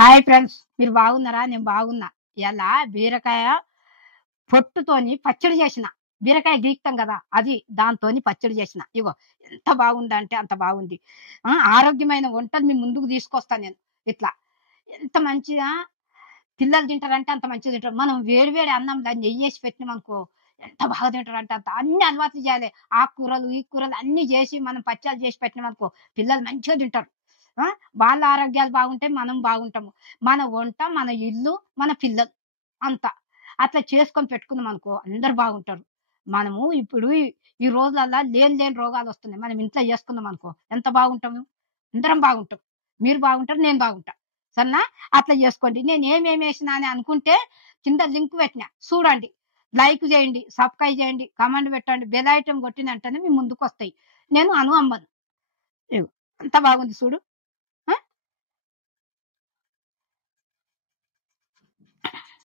Hi friends, మీరు బాగున్నారా? నేను బాగున్నా. ఇలా బీరకాయ పొట్టుతోని పచ్చడి చేసిన. బీరకాయ గీక్తాం కదా, అది దాంతోని పచ్చడి చేసిన. ఇగో ఎంత బాగుందంటే అంత బాగుంది. ఆరోగ్యమైన వంటలు మీ ముందుకు తీసుకొస్తాను నేను. ఇట్లా ఎంత మంచిగా పిల్లలు తింటారంటే అంత మంచిగా తింటారు. మనం వేడి వేడి అన్నంలో నెయ్యేసి పెట్టినామనుకో ఎంత బాగా తింటారంటే అంత. అన్ని అలవాట్లు చేయాలి. ఆకుకూరలు, ఈ కూరలు అన్నీ చేసి మనం పచ్చళ్ళు చేసి పెట్టినామనుకో పిల్లలు మంచిగా తింటారు. ఆ! వాళ్ళ ఆరోగ్యాలు బాగుంటే మనం బాగుంటాము. మన వంట, మన ఇల్లు, మన పిల్లలు అంతా. అట్లా చేసుకొని పెట్టుకున్నామనుకో అందరూ బాగుంటారు. మనము ఇప్పుడు ఈ రోజులల్లా లేని లేని రోగాలొస్తున్నాయి. మనం ఇంట్లో చేసుకున్నామనుకో ఎంత బాగుంటాము. అందరం బాగుంటాం. మీరు బాగుంటారు, నేను బాగుంటా. సరేనా? అట్లా చేసుకోండి. నేనేమేమేసినా అని అనుకుంటే కింద లింక్ పెట్టినా చూడండి. లైక్ చేయండి, సబ్‌స్క్రైబ్ చేయండి, కామెంట్ పెట్టండి. బెల్ ఐకాన్ కొట్టిన వెంటనే మీ ముందుకొస్తాయి. నేను అను అమ్మను. ఇగో ఎంత బాగుంది చూడు.